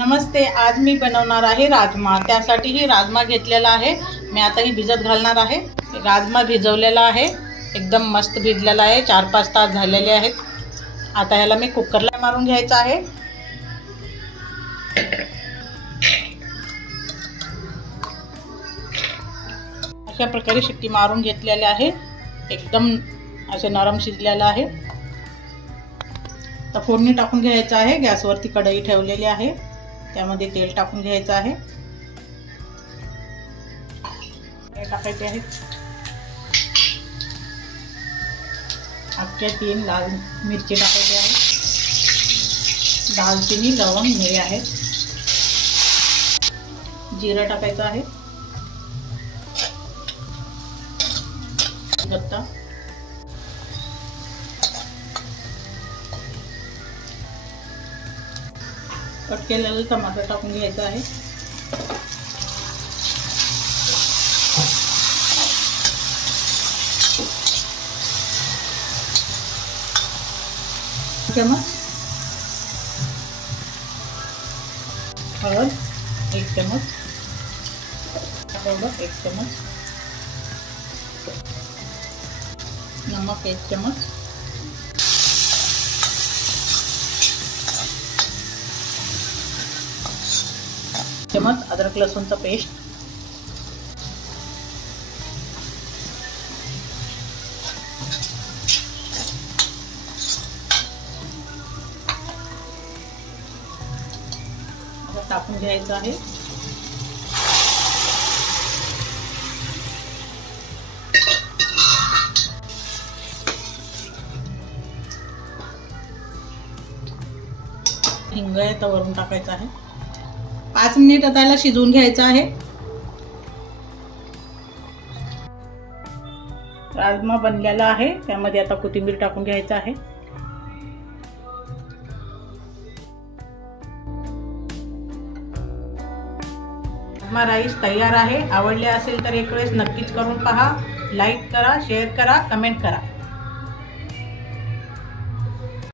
नमस्ते, आज मी बनवणार आहे राजमा। त्यासाठी ही राजमा घेतलेला आहे। मी आता ही भिजत घालणार आहे। राजमा भिजवलेला आहे, एकदम मस्त भिजलेला आहे। 4-5 तास झालेले आहेत। आता ह्याला मी कुकरला मारून घ्यायचा आहे। अशा प्रकारे शिट्टी मारून घेतलेले आहे। एकदम असे नरम शिजलेला आहे। तर फोडणी टाकून घ्यायचं आहे। गॅसवरती कढई ठेवलेली आहे, त्यामध्ये तेल टाकून घ्यायचं आहे। टाकायचे आहे अख्ख्या 3 लाल मिरची टाकायची आहे। दालचिनी, लवंग, मिरे आहेत। जिरा टाकायचं आहे। गत्ता, कट केलेलं टमाटर टाकून घ्यायचं आहे। चम्मच हळद, 1 चम्मच पावडर, 1 चम्मच नमक, 1 चम्मच अदरक लसूणचा पेस्ट, टाकून घ्यायचं आहे। हिंग आहे तर वरून टाकायचं आहे। 5 मिनिट त्याला शिजवून घ्यायचं आहे। राजमा बनलेला आहे, त्यामध्ये आता कोथिंबीर टाकून घ्यायचं आहे। राजमा राईस तयार आहे। आवडले असेल तर एक वेळेस नक्कीच करून पहा। लाईक करा, शेअर करा, कमेंट करा।